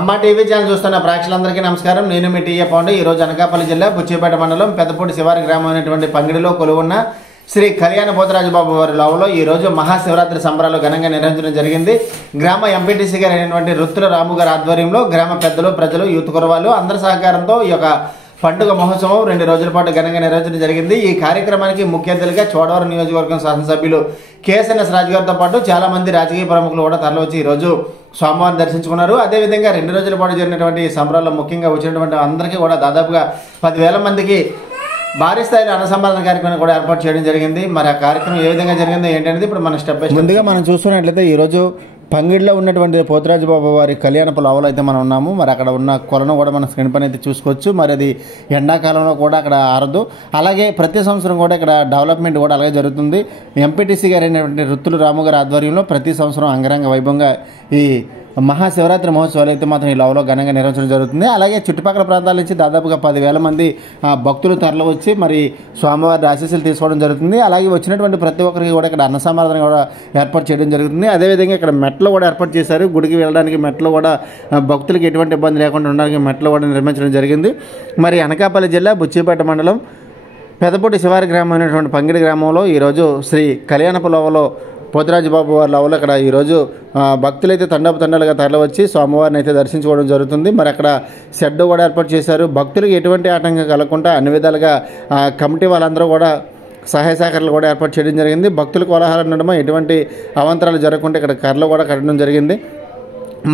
అమ్మ TV channel చూస్తున్న ప్రేక్షకులందరికీ నమస్కారం. నేను మీ టీఏ పౌండ్. ఈరోజు అనకాపల్లి జిల్లా బుచ్చిపేట మండలం పెద్దపూడి శివారి గ్రామం అయినటువంటి పంగిడిలో కొలువున్న శ్రీ కళ్యాణ పోతరాజుబాబు వారి లోవలో ఈరోజు మహాశివరాత్రి సంబరాలు ఘనంగా నిర్వహించడం జరిగింది. గ్రామ ఎంపీటీసీ గారు అయినటువంటి రుత్తుల రాము గారి ఆధ్వర్యంలో గ్రామ పెద్దలు, ప్రజలు, యూత్ కురవాళ్ళు అందరి సహకారంతో ఈ యొక్క పండుగ మహోత్సవం 2 రోజుల పాటు ఘనంగా నిర్వహించడం జరిగింది. ఈ కార్యక్రమానికి ముఖ్య అతిథులుగా చోడవరం నియోజకవర్గం శాసనసభ్యులు కేఎస్ఎన్ఎస్ రాజు గారితో పాటు చాలా మంది రాజకీయ ప్రముఖులు కూడా తరలివచ్చి ఈరోజు స్వామివారిని దర్శించుకున్నారు. అదేవిధంగా 2 రోజుల పాటు జరిగినటువంటి సంబరాల్లో ముఖ్యంగా వచ్చినటువంటి అందరికీ కూడా దాదాపుగా 10,000 మందికి భారీ స్థాయిలో అన్నసంబరణ కార్యక్రమం కూడా ఏర్పాటు చేయడం జరిగింది. మరి ఆ కార్యక్రమం ఏ విధంగా జరిగింది ఏంటనేది ఇప్పుడు మనం స్టెప్ బై స్టెప్ ముందుగా మనం చూస్తున్నట్లయితే ఈరోజు పంగిడిలో ఉన్నటువంటి పోతరాజుబాబు వారి కళ్యాణపు లోవలో అయితే మనం ఉన్నాము. మరి అక్కడ ఉన్న కొలను కూడా మనం స్క్రీన్ పైన అయితే చూసుకోవచ్చు. మరి అది ఎండాకాలంలో కూడా అక్కడ ఆరదు. అలాగే ప్రతి సంవత్సరం కూడా ఇక్కడ డెవలప్మెంట్ కూడా అలాగే జరుగుతుంది. ఎంపీటీసీ గారు అయినటువంటి రుత్తుల రాము గారి ఆధ్వర్యంలో ప్రతి సంవత్సరం అంగరంగ వైభవంగా ఈ మహాశివరాత్రి మహోత్సవాలు అయితే మాత్రం ఈ లోవలో ఘనంగా నిర్వహించడం జరుగుతుంది. అలాగే చుట్టుపక్కల ప్రాంతాల నుంచి దాదాపుగా 10,000 మంది భక్తులు తరలి వచ్చి మరి స్వామివారి ఆశీస్సులు తీసుకోవడం జరుగుతుంది. అలాగే వచ్చినటువంటి ప్రతి ఒక్కరికి కూడా ఇక్కడ అన్న సమాధానం కూడా ఏర్పాటు చేయడం జరుగుతుంది. అదేవిధంగా ఇక్కడ మెట్లు కూడా ఏర్పాటు చేశారు. గుడికి వెళ్ళడానికి మెట్లు కూడా భక్తులకు ఎటువంటి ఇబ్బంది లేకుండా ఉండడానికి మెట్లు కూడా నిర్మించడం జరిగింది. మరి అనకాపల్లి జిల్లా బుచ్చిపేట మండలం పెద్దపూడి శివారి గ్రామం అయినటువంటి పంగిడి గ్రామంలో ఈరోజు శ్రీ కళ్యాణపు లోవలో పోతరాజుబాబు వారి లోవలో ఇక్కడ ఈరోజు భక్తులైతే తండాలుగా తరలివచ్చి స్వామివారిని అయితే దర్శించుకోవడం జరుగుతుంది. మరి అక్కడ షెడ్ కూడా ఏర్పాటు చేశారు. భక్తులకు ఎటువంటి ఆటంకం కలగకుండా అన్ని విధాలుగా కమిటీ వాళ్ళందరూ కూడా సహాయ సహకారాలు కూడా ఏర్పాటు చేయడం జరిగింది. భక్తుల కోలాహలం ఉండడం, ఎటువంటి అవాంతరాలు జరగకుండా ఇక్కడ కర్రలు కూడా కట్టడం జరిగింది.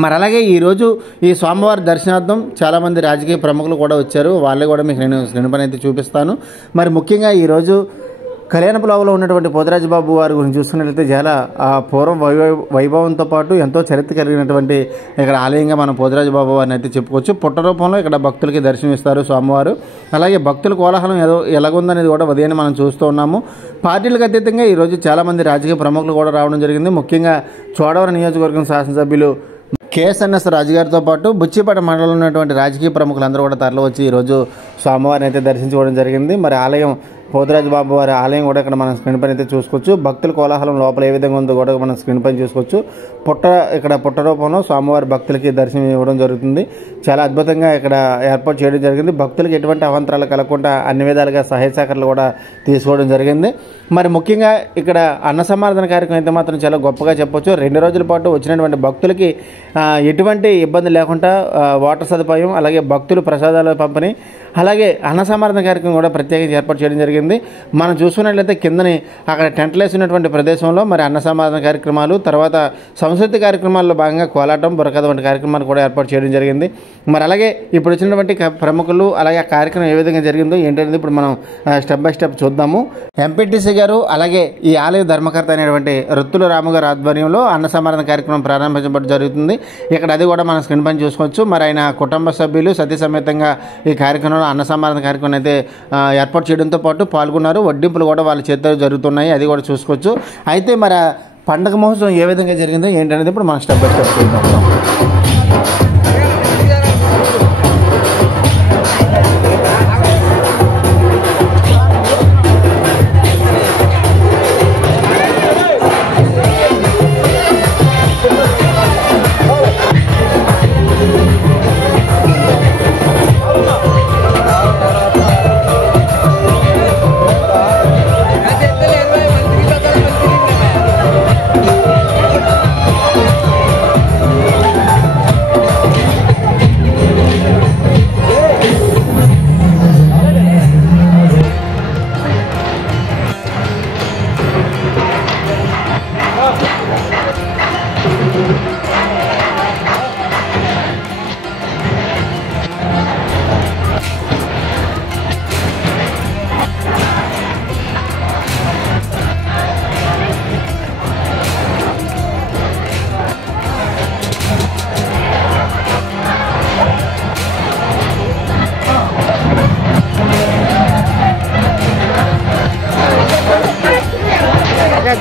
మరి అలాగే ఈరోజు ఈ స్వామివారి దర్శనార్థం చాలామంది రాజకీయ ప్రముఖులు కూడా వచ్చారు. వాళ్ళే కూడా మీకు నేను స్క్రీన్ పైన అయితే చూపిస్తాను. మరి ముఖ్యంగా ఈరోజు కళ్యాణపు లోవలో ఉన్నటువంటి పోతరాజుబాబు వారి గురించి చూస్తున్నట్లయితే చాలా పూర్వం వైభవంతో పాటు ఎంతో చరిత్ర కలిగినటువంటి ఇక్కడ ఆలయంగా మనం పోతరాజుబాబు వారిని అయితే చెప్పుకోవచ్చు. పుట్ట రూపంలో ఇక్కడ భక్తులకి దర్శనం ఇస్తారు స్వామివారు. అలాగే భక్తుల కోలాహలం ఎలాగుందనేది కూడా ఉదయాన్నే మనం చూస్తూ ఉన్నాము. పార్టీలకు అతీతంగా ఈరోజు చాలామంది రాజకీయ ప్రముఖులు కూడా రావడం జరిగింది. ముఖ్యంగా చోడవరం నియోజకవర్గం శాసనసభ్యులు కేఎస్ఎన్ఎస్ రాజు గారితో పాటు బుచ్చిపేట మండలంలో ఉన్నటువంటి రాజకీయ ప్రముఖులందరూ కూడా తరలి వచ్చి ఈరోజు స్వామివారిని అయితే దర్శించుకోవడం జరిగింది. మరి ఆలయం పోతరాజుబాబు వారి ఆలయం కూడా ఇక్కడ మనం స్క్రీన్ పైన అయితే చూసుకోవచ్చు. భక్తుల కోలాహలం లోపల ఏ విధంగా ఉందో కూడా మనం స్క్రీన్ పైన చూసుకోవచ్చు. పుట్ట రూపంలో స్వామివారి భక్తులకి దర్శనం ఇవ్వడం జరుగుతుంది. చాలా అద్భుతంగా ఇక్కడ ఏర్పాటు చేయడం జరిగింది. భక్తులకు ఎటువంటి అవాంతరాలు కలగకుండా అన్ని విధాలుగా సహాయ సహకారాలు కూడా తీసుకోవడం జరిగింది. మరి ముఖ్యంగా ఇక్కడ అన్న సమారాధన కార్యక్రమం అయితే మాత్రం చాలా గొప్పగా చెప్పొచ్చు. 2 రోజుల పాటు వచ్చినటువంటి భక్తులకి ఎటువంటి ఇబ్బంది లేకుండా వాటర్ సదుపాయం, అలాగే భక్తులు ప్రసాదాల పంపిణీ, అలాగే అన్న సమారాధన కార్యక్రమం కూడా ప్రత్యేకంగా ఏర్పాటు చేయడం జరిగింది. మనం చూసుకున్నట్లయితే కిందని అక్కడ టెంట్లు వేసినటువంటి ప్రదేశంలో మరి అన్న సమారాధన కార్యక్రమాలు, తర్వాత సంస్కృతి కార్యక్రమాల్లో భాగంగా కోలాటం, బుర్రకథ వంటి కార్యక్రమాలు కూడా ఏర్పాటు చేయడం జరిగింది. మరి అలాగే ఇప్పుడు వచ్చినటువంటి ప్రముఖులు, అలాగే ఆ కార్యక్రమం ఏ విధంగా జరిగిందో ఏంటనేది ఇప్పుడు మనం స్టెప్ బై స్టెప్ చూద్దాము. ఎంపీటీసీ గారు అలాగే ఈ ఆలయ ధర్మకర్త అయినటువంటి రుత్తుల రాము గారి ఆధ్వర్యంలో అన్న సమారాధన కార్యక్రమం ప్రారంభించబడి జరుగుతుంది. ఇక్కడ అది కూడా మనం స్క్రీన్ పైన చూసుకోవచ్చు. మరి ఆయన కుటుంబ సభ్యులు సతీ సమేతంగా ఈ కార్యక్రమంలో అన్న సమారాధన కార్యక్రమం అయితే ఏర్పాటు చేయడంతో పాటు పాల్గొన్నారు. వడ్డింపులు కూడా వాళ్ళ చేతిలో జరుగుతున్నాయి, అది కూడా చూసుకోవచ్చు. అయితే మరి పండుగ మహోత్సవం ఏ విధంగా జరిగిందో ఏంటనేది ఇప్పుడు మనం స్టెప్ బై స్టెప్ చూద్దాం.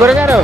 గురుగారు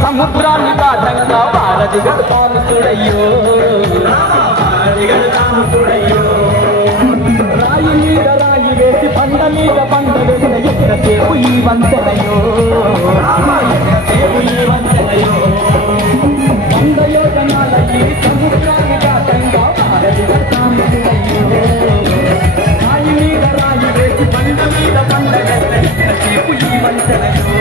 సముద్రాన్ని దాటంగా వారధిగడతాను చూడయ్యో రాయి మీద రాయి వేసి పండ మీద పండ వేసిన ఎంతసేపు ఈ వంతెనయో వంద యోజనాల ఈ సముద్రాన్ని దాటంగా వారధిగడతాను చూడయ్యో రాయి మీద రాయి వేసి పండ మీద పండ వేసిన ఎంతసేపు ఈ వంతెనయో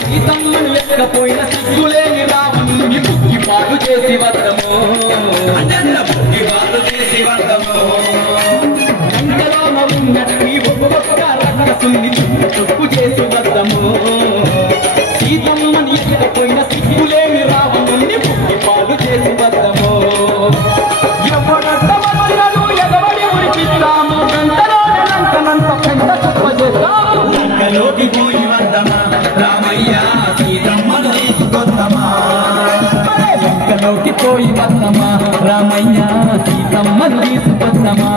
సీతమ్మను లెక్కపోయిన సిగ్గులేని రావణుని బుద్ధి పాలు చేసి వద్దము గంగలోన ఉన్నట్టి ఒక్కొక్క రక్కసుని చుట్టు చేసి వద్దము సీతమ్మను లెక్కపోయిన సిగ్గులేని రావణుని బుద్ధి పాలు చేసి వద్దము ఎగబడి ఉడికిస్తాము గంటలోనంత పెద్ద తప్ప చేస్తాము పోయి వద్దమా రామయ్య సీతమ్మను తీసుకొద్దమా ఎక్కలోకి పోయి వద్దమా రామయ్య సీతమ్మను తీసుకొద్దమా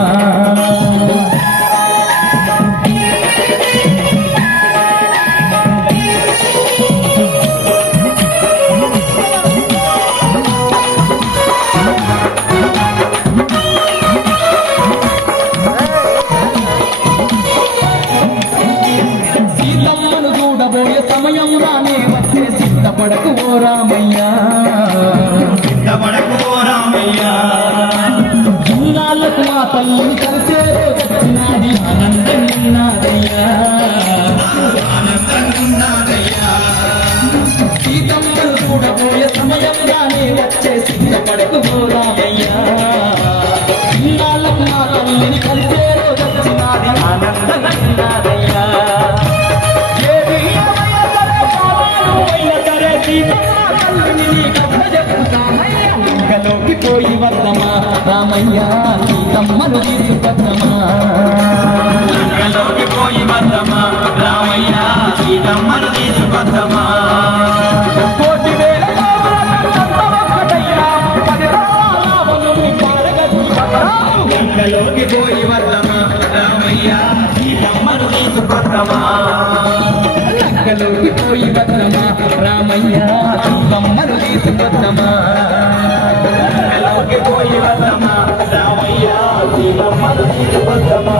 సమయం రానే వచ్చే సిద్ధపడకు ఓ రామయ్యా జూనాలకు మా తల్లిని కలిసే వచ్చినాది ఆనందం ఉన్నాదయ్యా సీతమ్మను చూడబోయే సమయం రానే వచ్చే సిద్ధపడకు ఓ రామయ్యా జూనాలకు మా తల్లిని కలిసే వచ్చినాది ఆనందం ఉన్నాదయ్యా గంగలోకి పోయి వద్దమా రామయ్య సీతమ్మను తీసుకొద్దమా గంగలోకి పోయి వద్దమా రామయ్య సీతమ్మను తీసుకొద్దమా కోటి వేల గంగలోకి పోయి వద్దమా రామయ్య సీతమ్మను తీసుకొద్దమా గంగలోకి పోయి వద్దమా రామయ్య సీతమ్మను తీసుకొద్దమా గంగలోకి వైవతమా రామయ్య సీతమ్మల తీసుకొద్దమా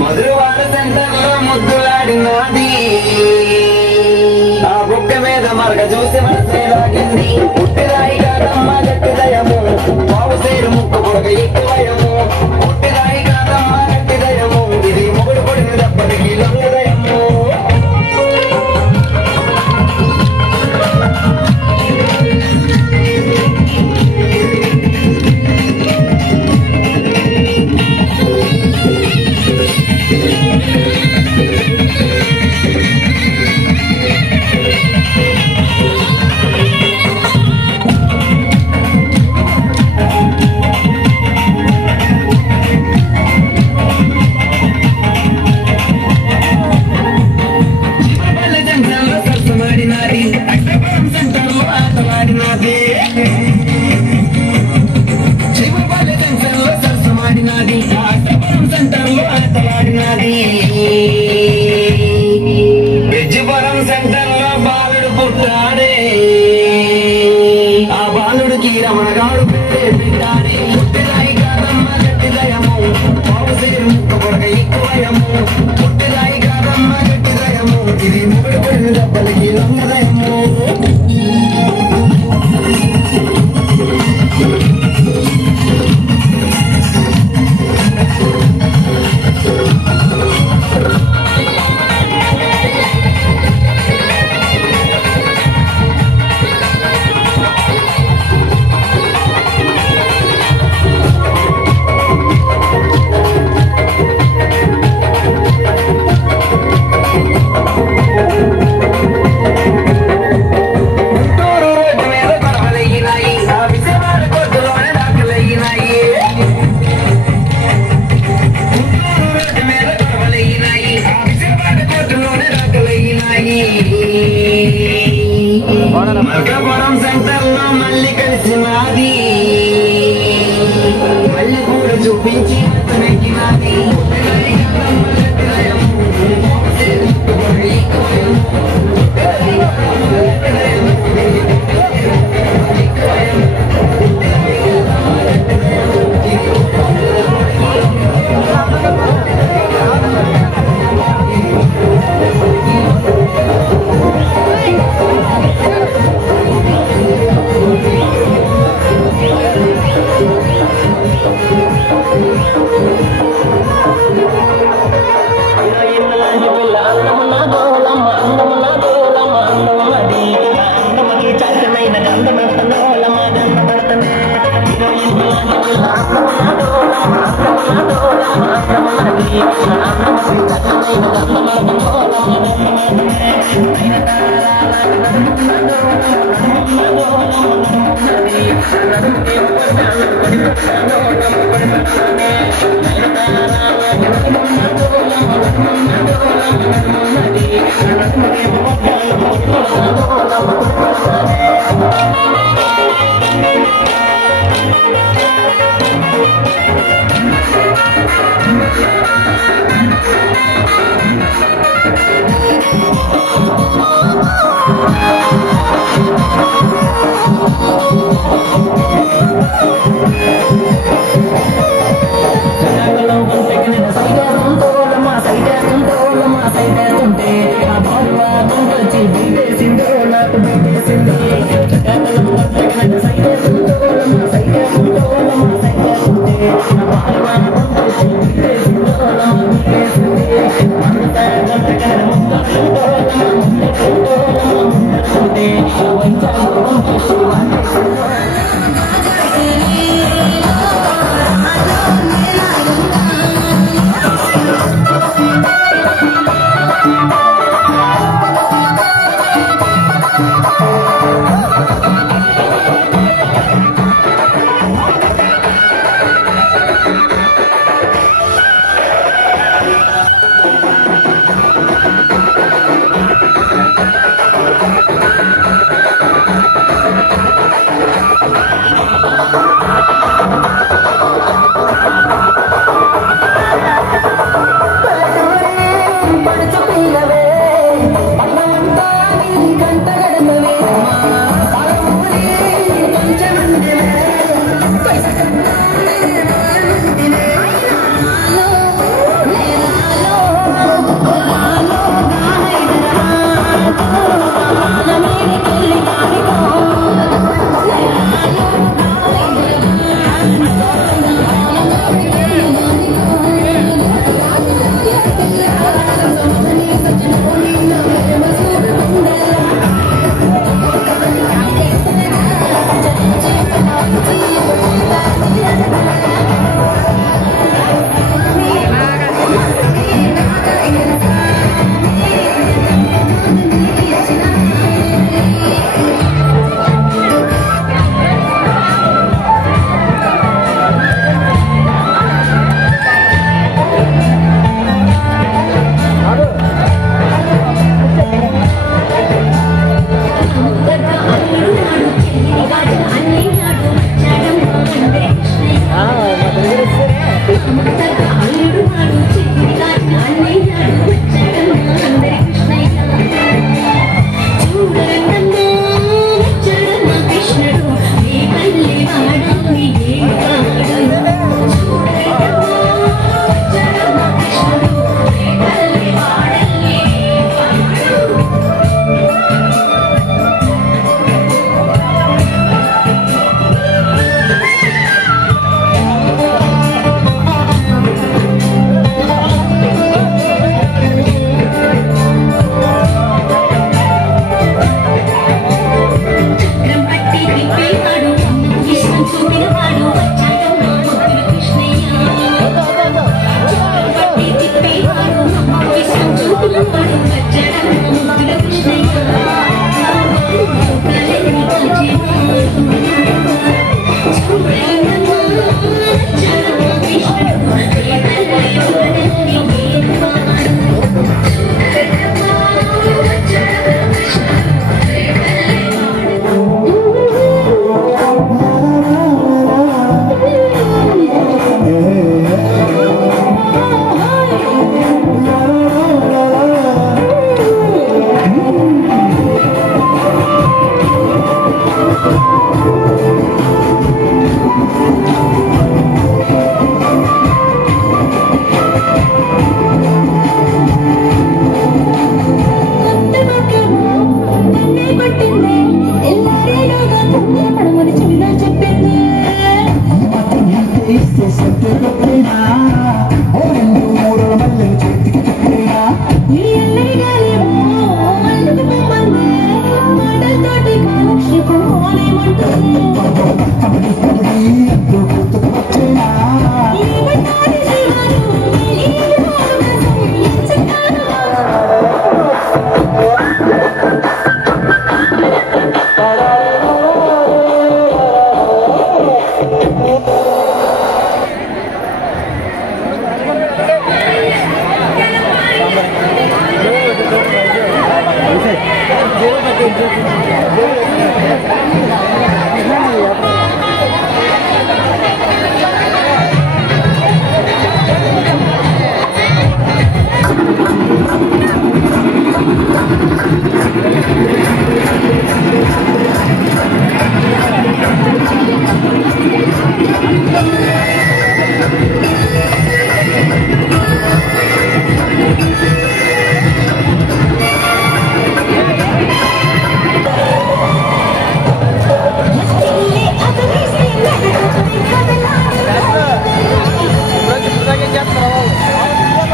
మధురవాడ సెంటర్లో ముద్దులాడినది ఆ బుక్క మీద మరగ చూసి మనసే లాగింది పుట్టిరాయి కాదమ్మ గట్టి దయము బావు సేరు ముక్కు పొడగ ఎక్కువయము పుట్టిరాయి కాదమ్మ గట్టి దయము ఇది మొగుడు పొడిన దెబ్బటికి లొంగ దయము విజయపురం సెంటర్ లో బాలుడు పుట్టాడే ఆ బాలుడికి రమణగాడు పెట్టాడే పుట్టిరాయి కాదమ్మ గట్టి దయము బాబు సేరు ముక్క పొడగ ఎక్కువయము పుట్టిరాయి కాదమ్మ గట్టి దయము ఇది ముగుడు పొడిన దెబ్బలకి లొంగ దయము మల్కాపురం సెంటర్ లో మళ్ళీ కలిసినది మళ్ళీ కూడా చూపించి నెక్కినది సైడ్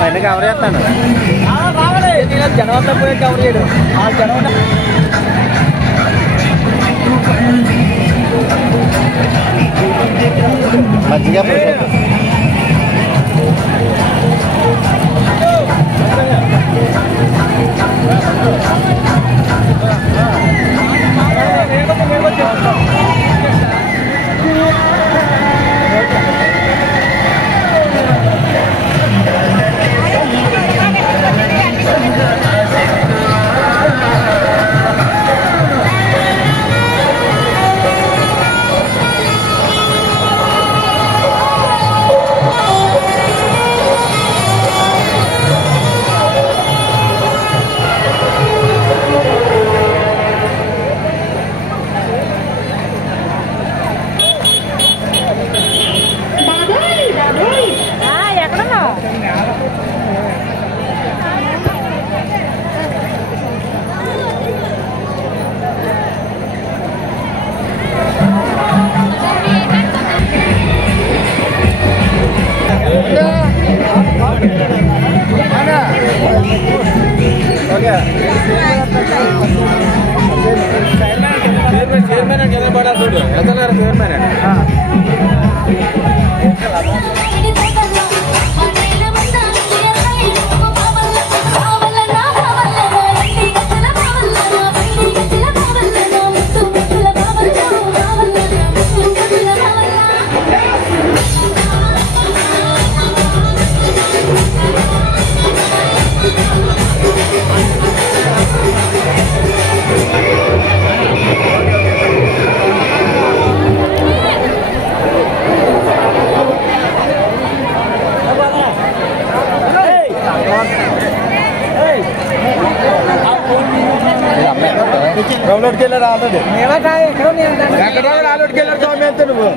ఆయన కవర్ చేస్తాను జనం అంతా పోయి కవర్ చేయడు ఆ జనం మంచిగా చైర్మన్ అంటే పడాలి చూడు ఎంత చైర్మన్ రౌండ్కి వెళ్ళారు ఆల్రెడీ ఎక్కడ ఆల్రెడీకి వెళ్ళారు స్వామి అంతే నువ్వు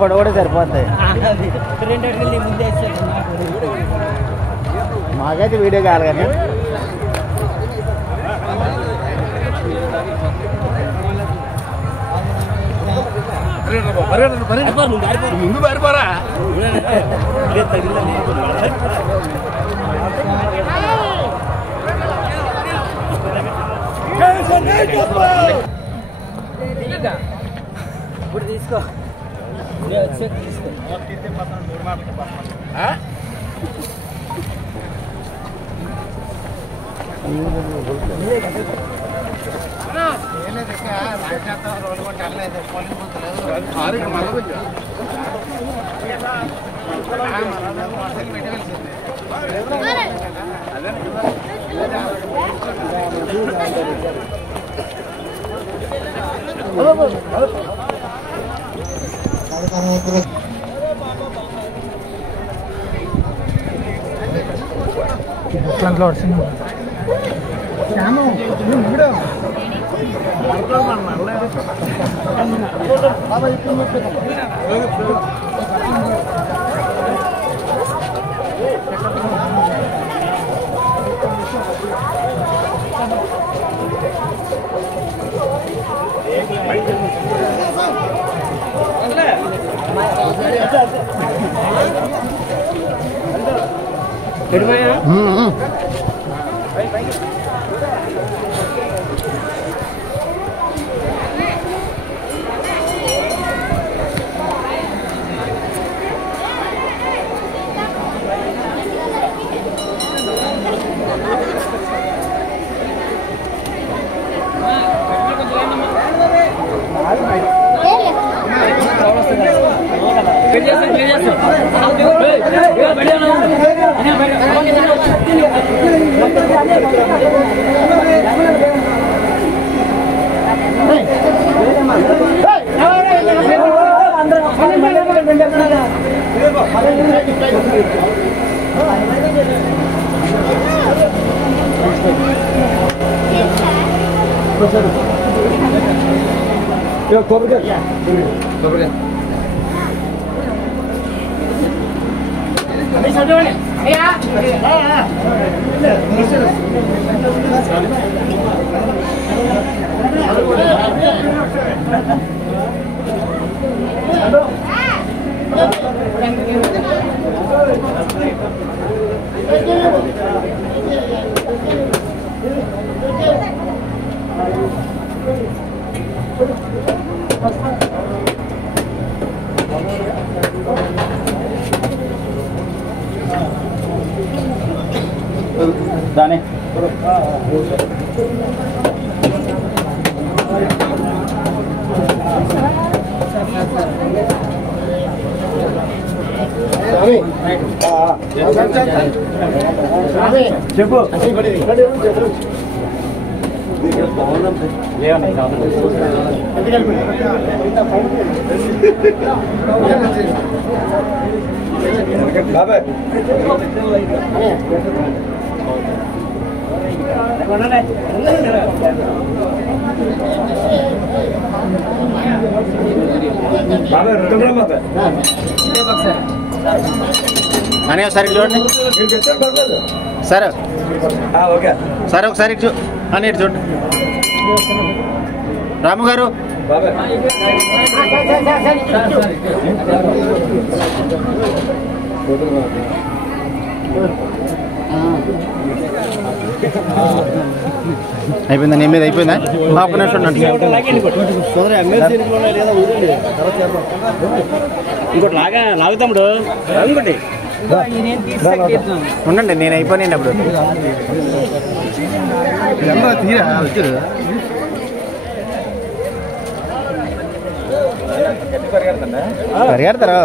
పడవడే సరిపోతాయి మాకైతే వీడియో కావాలి కానీ ముందు పారిపోరా ఇప్పుడు తీసుకో తీసుకో దాని చెప్పు అని ఒకసారి చూడండి సార్ సార్ ఒకసారి అని చూడండి రాము గారు అయిపోయిందా నీ మీద అయిపోయిందా ఒక నిమిషం ఇంకోటి లాగుతాముడు ఇంకోటి ఉండండి నేను అయిపోయినండి అప్పుడు పరిగెడతారా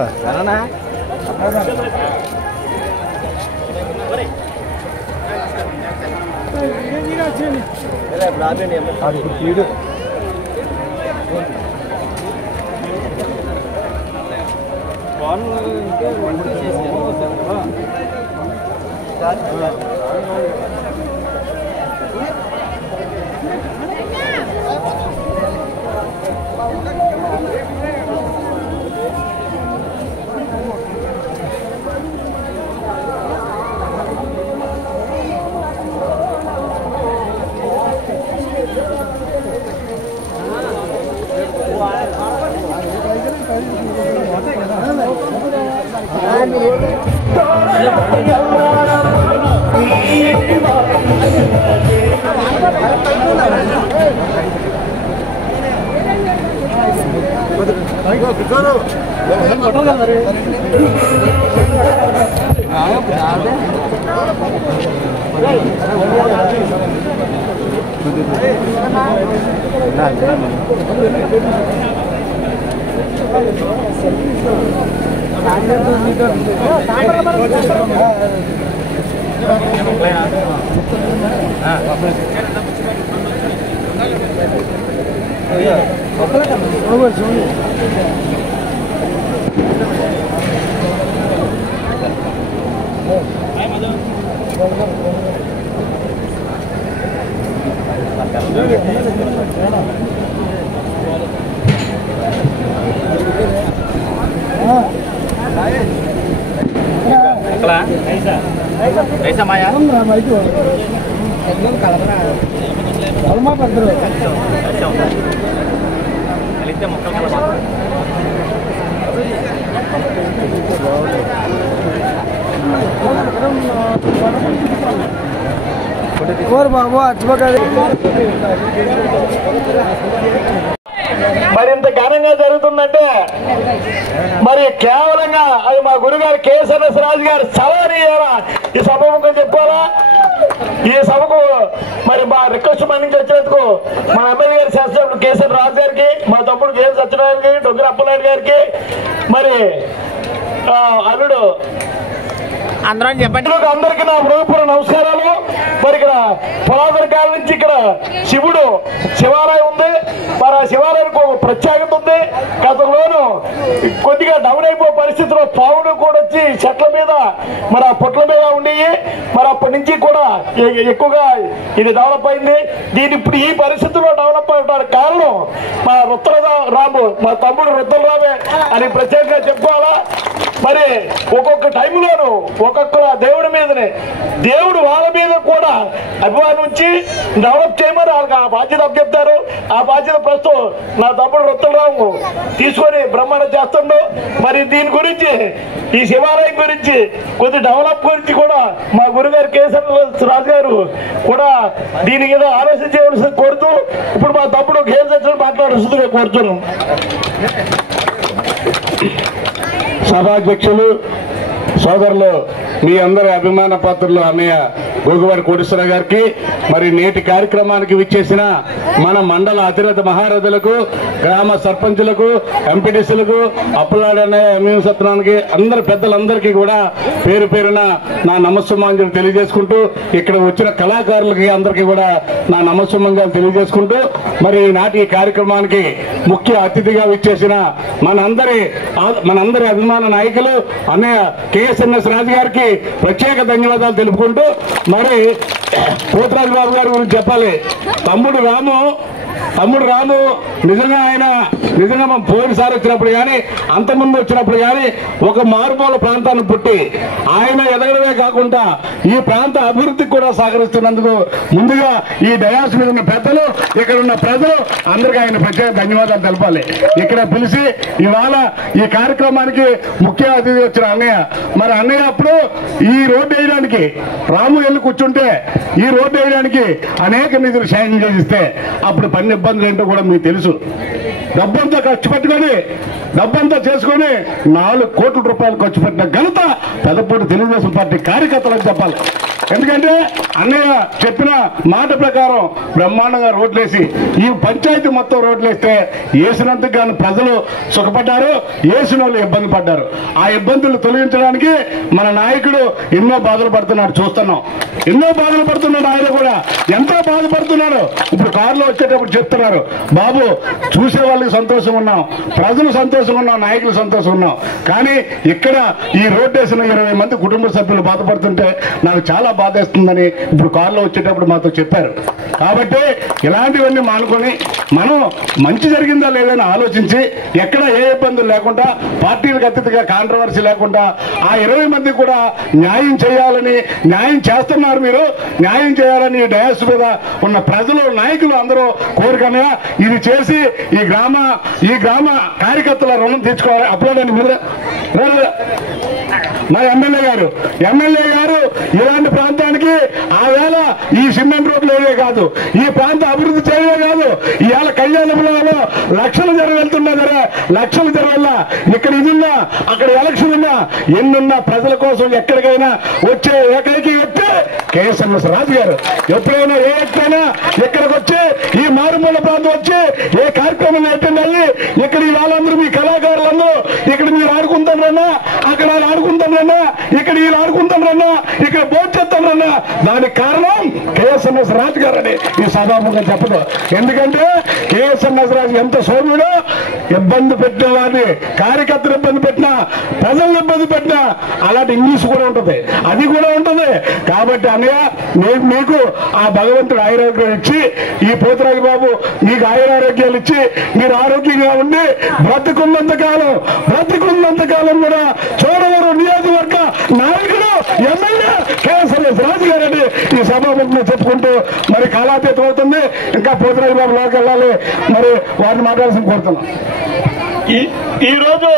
ऐसा माया మరింత ఘనంగా జరుగుతుందంటే మరి కేవలంగా అది మా గురుగారు కేఎస్ఎన్ఎస్ రాజు గారు సవారీ ఈ సభముఖం చెప్పాలా. ఈ సభకు మరి మా రిక్వెస్ట్ మన నుంచి వచ్చినందుకు మా ఎమ్మెల్యే గారి శాసనసభ్యులు కేఎస్ఎన్ రాజు గారికి, మా తమ్ముడు కేఎం సత్యనారాయణ గారికి, డొగ్గర అప్పలనాయుడు గారికి, మరి అల్లుడు అందరం చెప్పండి. అందరికి నా హృదయపూర్వక నమస్కారాలు. మరి ఇక్కడ పురాతన కాలం నుంచి ఇక్కడ శివాలయం ఉంది. మరి ఆ శివాలయానికి ఒక ప్రత్యేకత ఉంది. గతంలోనూ కొద్దిగా డౌన్ అయిపోయే పరిస్థితిలో పావులు కూడా వచ్చి చెట్ల మీద మరి ఆ పొట్ల మీద ఉండేవి. మరి అప్పటి నుంచి కూడా ఎక్కువగా ఇది డెవలప్ అయింది. దీని ఇప్పుడు ఈ పరిస్థితుల్లో డెవలప్ అవడానికి కారణం మా రుద్రరాము, మా తమ్ముడు రుద్రరామే అని ప్రత్యేకంగా చెప్పుకోవాలా. మరి ఒక్కొక్క టైంలోనూ ఒక్కొక్క దేవుడి మీదనే దేవుడు వాళ్ళ మీద కూడా అభిమానం ఉంచి డెవలప్ చేయమని వాళ్ళకి ఆ బాధ్యత అప్పచెప్తారు. ఆ బాధ్యత ప్రస్తుతం నా తమ్ముడు రుద్రరాము తీసుకొని బ్రహ్మాండం చేస్తుండు. మరి దీని గురించి ఈ శివాలయం గురించి కొద్ది డెవలప్ గురించి కూడా మా గురుగారు కేఎస్ఎన్ఎస్ రాజు గారు కూడా దీని మీద ఆలోచించవలసి కోరుతూ ఇప్పుడు మా తమ్ముడు కేఎస్ఎస్ మాట్లాడాల్సిందిగా కోరుతున్నాం. సభాధ్యక్షులు సోదరులు, మీ అందరి అభిమాన పాత్రులు అన్నయ్య గోగువారి కోటేశ్వర గారికి, మరి నేటి కార్యక్రమానికి విచ్చేసిన మన మండల అతిరథ మహారథులకు, గ్రామ సర్పంచులకు, ఎంపీటీసీలకు, అప్పలాడు అన్నయ్య, ఎంఎం సత్యనారాయణకి, అందరి పెద్దలందరికీ కూడా పేరు పేరున నా నమస్సుమాంజలు తెలియజేసుకుంటూ, ఇక్కడ వచ్చిన కళాకారులకి అందరికీ కూడా నా నమస్సుమంగాలు తెలియజేసుకుంటూ, మరి నాటి కార్యక్రమానికి ముఖ్య అతిథిగా విచ్చేసిన మనందరి అభిమాన నాయకులు అన్నయ్య కేఎస్ఎన్ఎస్ రాజు గారికి ప్రత్యేక ధన్యవాదాలు తెలుపుకుంటూ, మరి పోతరాజు బాబు గారి గురించి చెప్పాలి. తమ్ముడు రాము నిజంగా పోయినసారి వచ్చినప్పుడు కానీ అంతకుముందు వచ్చినప్పుడు కానీ ఒక మారుమూల ప్రాంతాన్ని పుట్టి ఆయన ఎదగడమే కాకుండా ఈ ప్రాంత అభివృద్ధికి కూడా సహకరిస్తున్నందుకు ముందుగా ఈ డయాస్ మీద ఉన్న పెద్దలు, ఇక్కడ ఉన్న ప్రజలు అందరికీ ఆయన ప్రత్యేక ధన్యవాదాలు తెలపాలి. ఇక్కడ పిలిచి ఇవాళ ఈ కార్యక్రమానికి ముఖ్య అతిథి వచ్చిన అన్నయ్య, మరి అన్నయ్య అప్పుడు ఈ రోడ్డు వేయడానికి రాము వెళ్ళి కూర్చుంటే ఈ రోడ్డు వేయడానికి అనేక నిధులు శాంక్షన్ చేసిస్తే అప్పుడు పని ఇబ్బందులు ఏంటో కూడా మీకు తెలుసు. డబ్బంతా ఖర్చు పెట్టుకొని డబ్బంతా చేసుకుని 4 కోట్ల రూపాయలు ఖర్చు పెట్టిన ఘనత పెద్దపూడి తెలుగుదేశం పార్టీ కార్యకర్తలకు చెప్పాలి. ఎందుకంటే అన్నయ్య చెప్పిన మాట ప్రకారం బ్రహ్మాండంగా రోడ్లేసి ఈ పంచాయతీ మొత్తం రోడ్లేస్తే వేసినందుకు గాను ప్రజలు సుఖపడ్డారు, వేసిన వాళ్ళు ఇబ్బంది పడ్డారు. ఆ ఇబ్బందులు తొలగించడానికి మన నాయకుడు ఎన్నో బాధలు పడుతున్నాడు, చూస్తున్నాం. ఎన్నో బాధలు పడుతున్నాడు. ఆయన కూడా ఎంతో బాధపడుతున్నాడు. ఇప్పుడు కారులో వచ్చేటప్పుడు చెప్తున్నారు, బాబు చూసే వాళ్ళకి సంతోషం ఉన్నాం, ప్రజలు సంతోషంగా ఉన్నాం, నాయకులు సంతోషం ఉన్నాం, కానీ ఇక్కడ ఈ రోడ్డు వేసిన 20 మంది కుటుంబ సభ్యులు బాధపడుతుంటే నాకు చాలా బాధేస్తుందని ఇప్పుడు కారులో వచ్చేటప్పుడు మాతో చెప్పారు. కాబట్టి ఇలాంటివన్నీ మానుకొని మనం మంచి జరిగిందా లేదని ఆలోచించి ఎక్కడ ఏ ఇబ్బందులు లేకుండా పార్టీలకు అతీతంగా కాంట్రవర్సీ లేకుండా ఆ 20 మంది కూడా న్యాయం చేయాలని, న్యాయం చేస్తున్నారు, మీరు న్యాయం చేయాలని డయాస్ మీద ఉన్న ప్రజలు, నాయకులు అందరూ కోరికనే ఇది చేసి ఈ గ్రామ కార్యకర్తల రుణం తీర్చుకోవాలి. అప్పుడే మా ఎమ్మెల్యే గారు ఇలాంటి ప్రాంతానికి ఆ వేళ ఈ సిమెంట్ రోడ్లు ఏవే కాదు, ఈ ప్రాంత అభివృద్ధి చేయడమే కాదు, ఇవాళ కళ్యాణంలో లక్షల జనం వెళ్తున్నా సరే లక్షల జనం వల్ల ఇక్కడ ఇదిన్నా అక్కడ ఎలక్షన్ ఉన్నా ఎన్నున్నా ప్రజల కోసం ఎక్కడికైనా వచ్చే ఏకైక వ్యక్తి కేఎస్ఎన్ఎస్ రాజు గారు. ఎప్పుడైనా ఏ వ్యక్తి అయినా ఇక్కడికి వచ్చి ఈ మారుమూల ప్రాంతం వచ్చి ఏ కార్యక్రమం అటెండ్ అయ్యి ఇక్కడ ఈ వాళ్ళందరూ మీ కళాకారులందరూ ఇక్కడ మీరు ఆడుకుంటారన్నా, అక్కడ ఆడుకుంటారన్నా, ఇక్కడ వీళ్ళు ఆడుకుంటారన్నా, ఇక్కడ భోజనం చేస్తారన్నా, దానికి కారణం కేఎస్ఎన్ఎస్ రాజు గారు అని ఈ సభాముఖంగా చెప్పదు. ఎందుకంటే కేఎస్ఎన్ఎస్ రాజు ఎంత సౌమ్యుడో, ఇబ్బంది పెట్టిన వారిని కార్యకర్తలు ఇబ్బంది పెట్టినా ప్రజలను ఇబ్బంది పెట్టినా అలాంటి ఇంగ్లీష్ కూడా ఉంటుంది, అది కూడా ఉంటుంది. కాబట్టి అన్నయ్య మీకు ఆ భగవంతుడు ఆయురారోగ్యాలు ఇచ్చి ఈ పోతురాజు బాబు మీకు ఆయురారోగ్యాలు ఇచ్చి మీరు ఆరోగ్యంగా ఉండి బ్రతుకున్నంత కాలం కూడా చోడవరం నియోజకవర్గ నాయకుడు ఎమ్మెల్యే కేఎస్ఎన్ఎస్ రాజు గారని ఈ సభాముఖంగా చెప్పుకుంటూ మరి కాలాతీతం అవుతుంది. ఇంకా పోతురాజు బాబు లోకి వెళ్ళాలి, మరి వారిని మాట్లాడాల్సిన కోరుతున్నాం. ఈ రోజు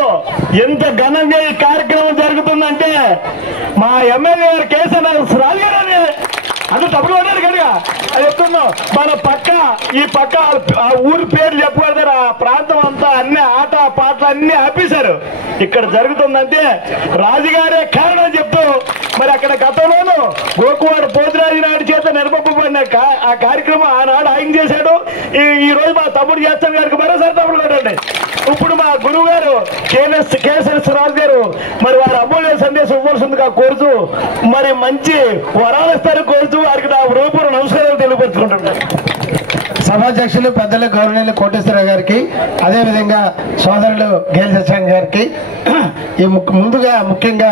ఎంత ఘనంగా ఈ కార్యక్రమం జరుగుతుందంటే మా ఎమ్మెల్యే గారు కేఎస్ఎన్ఎస్ రాజు గారని అంటే తప్పుడు పడ్డారు కనుక అది చెప్తున్నాం. మన ఈ పక్క ఆ ఊరి పేర్లు చెప్పకూడదు, ఆ ప్రాంతం అంతా అన్ని ఆట పాటలు అన్ని ఆపేశారు. ఇక్కడ జరుగుతుందంటే రాజుగారే కారణం చెప్తూ మరి అక్కడ గతంలోనూ గోకువాడ పోతురాజు నాయుడు చేత నిర్మపబడిన ఆ కార్యక్రమం ఆనాడు ఆయన చేశాడు. ఈ రోజు మా తమ్ముడు చేస్తాను గారికి మరోసారి తమ్ముడు కొట్టండి. ఇప్పుడు మా గురువు గారు కేఎస్ఎన్ఎస్ రాజు గారు మరి వారి అమూల్య సందేశం ఇవ్వాల్సిందిగా కోరుతూ మరి మంచి వరాలు ఇస్తారు కోరుతూ వారికి నా రూపూర్వ నమస్కారాలు తెలియపరుచుకుంటున్నాను. సభాధ్యక్షులు పెద్దలు గౌరవనీయులు కోటేశ్వరరావు గారికి, అదేవిధంగా సోదరులు గేల్ సత్యం గారికి, ఈ ముఖ్యంగా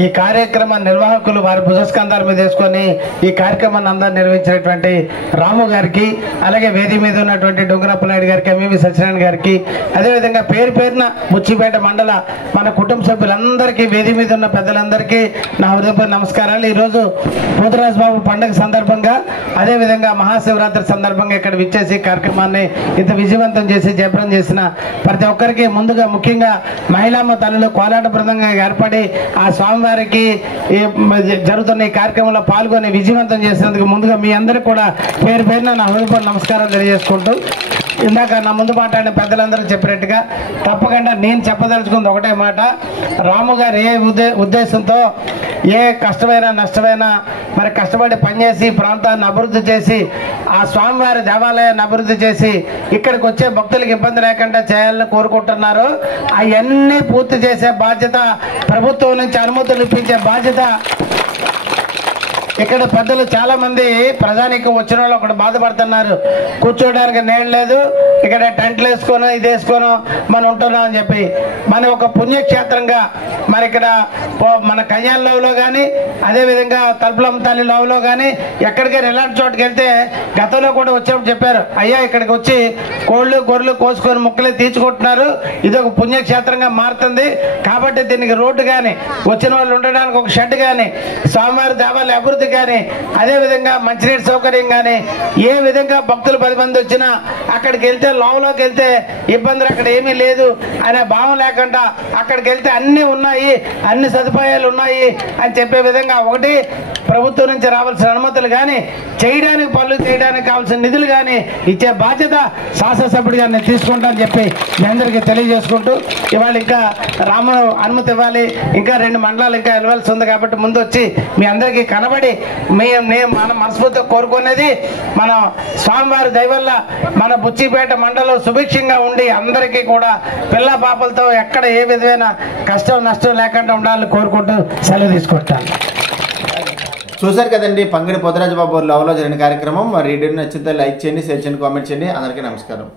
ఈ కార్యక్రమ నిర్వాహకులు వారి భుజస్కంధాల మీద వేసుకొని ఈ కార్యక్రమాన్ని అందరూ నిర్వహించినటువంటి రాము గారికి, అలాగే వేదిక మీద ఉన్నటువంటి డొంగరప్పనాయుడు గారికి, ఎంవి సత్యనారాయణ గారికి, అదేవిధంగా పేరున బుచ్చిపేట మండల మన కుటుంబ సభ్యులందరికీ, వేదిక మీద ఉన్న పెద్దలందరికీ నా హృదయపూర్వక నమస్కారాలు. ఈరోజు పోతురాజు బాబు పండుగ సందర్భంగా, అదేవిధంగా మహాశివరాత్రి సందర్భంగా ఇక్కడ విచ్చేసి కార్యక్రమాన్ని ఇంత విజయవంతం చేసి జయప్రదం చేసిన ప్రతి ఒక్కరికి ముందుగా ముఖ్యంగా మహిళామ్మ తల్లులు కోలాట బృందంగా ఏర్పడి ఆ స్వామివారికి జరుగుతున్న ఈ కార్యక్రమంలో పాల్గొని విజయవంతం చేసినందుకు ముందుగా మీ అందరికీ కూడా పేరున నా హృదయపూర్వక నమస్కారాలు తెలియజేసుకుంటూ, ఇందాక నా ముందు మాట్లాడిన పెద్దలందరూ చెప్పినట్టుగా తప్పకుండా నేను చెప్పదలుచుకుంది ఒకటే మాట. రాము గారు ఏ ఉద్దేశంతో ఏ కష్టమైనా నష్టమైనా మరి కష్టపడి పనిచేసి ప్రాంతాన్ని అభివృద్ధి చేసి ఆ స్వామివారి దేవాలయాన్ని అభివృద్ధి చేసి ఇక్కడికి వచ్చే భక్తులకు ఇబ్బంది లేకుండా చేయాలని కోరుకుంటున్నారు. అవన్నీ పూర్తి చేసే బాధ్యత, ప్రభుత్వం నుంచి అనుమతులు ఇప్పించే బాధ్యత ఇక్కడ పెద్దలు చాలా మంది ప్రజానికి వచ్చిన వాళ్ళు ఒకటి బాధపడుతున్నారు, కూర్చోడానికి నీళ్ళు లేదు, ఇక్కడ టెంట్లు వేసుకోను ఇది వేసుకోను మనం ఉంటున్నాం అని చెప్పి. మన ఒక పుణ్యక్షేత్రంగా మరి ఇక్కడ మన కళ్యాణంలో కానీ అదేవిధంగా తలుపులమ్మ తల్లి లోవలో కానీ ఎక్కడికైనా ఇలాంటి చోటుకి వెళ్తే గతంలో కూడా వచ్చినప్పుడు చెప్పారు, అయ్యా ఇక్కడికి వచ్చి కోళ్ళు గొర్రెలు కోసుకొని ముక్కలే తీర్చుకుంటున్నారు, ఇది ఒక పుణ్యక్షేత్రంగా మారుతుంది కాబట్టి దీనికి రోడ్డు కానీ వచ్చిన వాళ్ళు ఉండడానికి ఒక షెడ్ కానీ స్వామివారి దేవాలయ అభివృద్ధి కానీ అదేవిధంగా మంచినీటి సౌకర్యం కానీ ఏ విధంగా భక్తులు 10 మంది వచ్చినా అక్కడికి వెళ్తే లోవలోకి వెళ్తే ఇబ్బందులు అక్కడ ఏమీ లేదు అనే భావం లేకుండా అక్కడికి వెళ్తే అన్ని ఉన్నాయి, అన్ని సదుపాయాలు ఉన్నాయి అని చెప్పే విధంగా ఒకటి ప్రభుత్వం నుంచి రావాల్సిన అనుమతులు కానీ చేయడానికి పనులు చేయడానికి కావాల్సిన నిధులు కానీ ఇచ్చే బాధ్యత శాసనసభ్యుడిగా నేను తీసుకుంటానని చెప్పి మీ అందరికీ తెలియజేసుకుంటూ, ఇవాళ ఇంకా రాముడు అనుమతి ఇవ్వాలి, ఇంకా 2 మండలాలు ఇంకా వెళ్ళవలసి ఉంది కాబట్టి ముందు వచ్చి మీ అందరికీ కనబడి మన మనస్ఫూర్తిగా కోరుకునేది మన స్వామివారి దయ వల్ల మన బుచ్చిపేట మండలం సుభిక్షంగా ఉండి అందరికీ కూడా పిల్ల పాపలతో ఎక్కడ ఏ విధమైన కష్టం నష్టం లేకుండా ఉండాలని కోరుకుంటూ సెలవు తీసుకుంటాను. చూశారు కదండి పంగిడి పోతురాజు బాబు లవ్లో జరిగిన కార్యక్రమం. మరి వీడియో నచ్చితే లైక్ చేయండి, షేర్ చేయండి, కామెంట్ చేయండి. అందరికీ నమస్కారం.